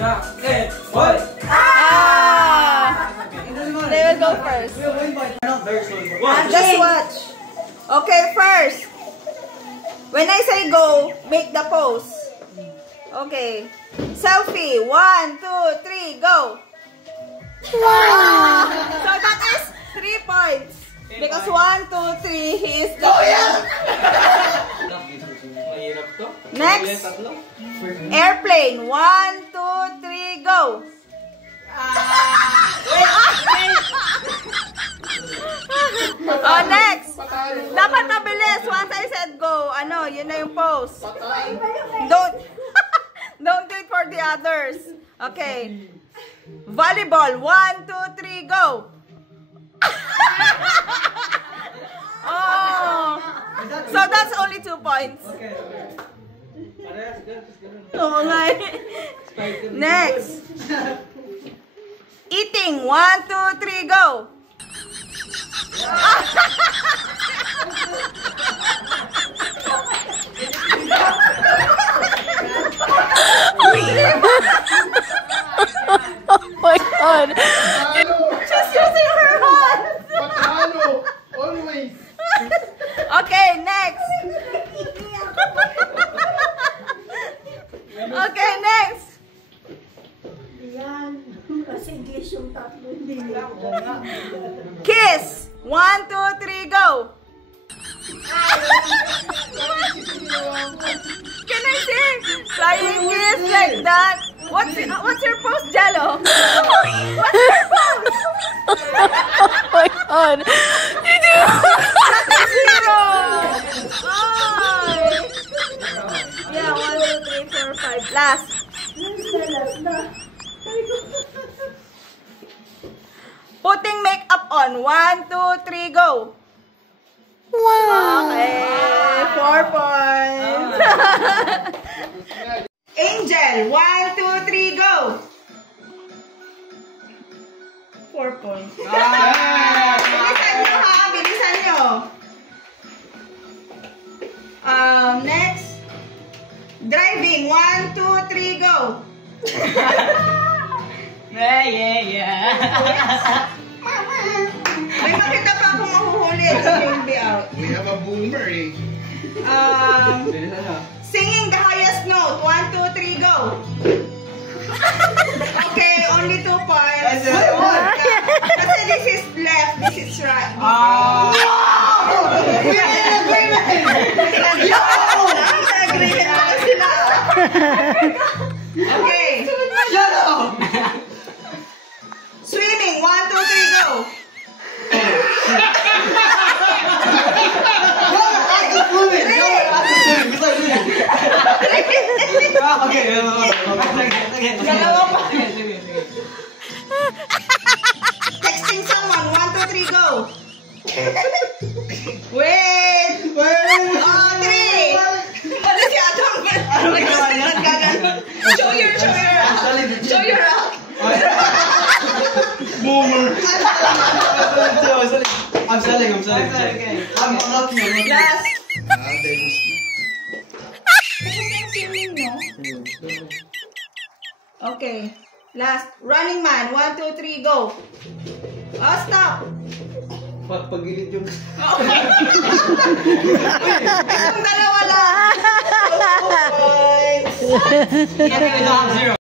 They will go first. Just watch. Okay, first. When I say go, make the pose. Okay. Selfie. 1, 2, 3, go. Wow. So that is 3 points. Because 1, 2, 3, he is the... Next. Airplane. 1, 2, 3, go. Oh, next. Dapat mabilis. Once I said go, ano, yun na yung pose. Don't do it for the others. Okay. Volleyball. 1, 2, 3, go. Oh. So that's only 2 points. Oh my. Next. Eating. 1, 2, 3, go. Oh my God. She's using her hands. Always. Okay, next. Okay, next. Kiss. 1, 2, 3, go. Can I say flying kiss like that? What's your pose, Jello? What's your pose? Oh my God. You do. That's 0. Oh. Yeah, 1, 2, 3, 4, 5. Last. Putting makeup on. 1, 2, 3, go. Wow. Okay. 4 points. Angel. 1, 2, 3, go. 4 points. Bilisan nyo ha. Bilisan nyo. Next. Driving. 1, 2, 3, go. Yeah. May makita pa akong mahuhuli. So you'll be out. We have a boomer eh. Singing the highest note. 1, 2, 3, go. Okay, only 2 points. Kasi this is left, this is right. We have an agreement! Agreement na sila. Okay. Shut up! Swimming. 1, 2, 3, go. Texting someone. 1, 2, 3, go. Wait. 3. Ano si Adam? Show your rock. Boomer! I'm selling. I'm lucky. Last. Okay. Last. Running man. 1, 2, 3, go. Oh, stop. Pagilid yung... Itong dalawa lang. 2 points. 0.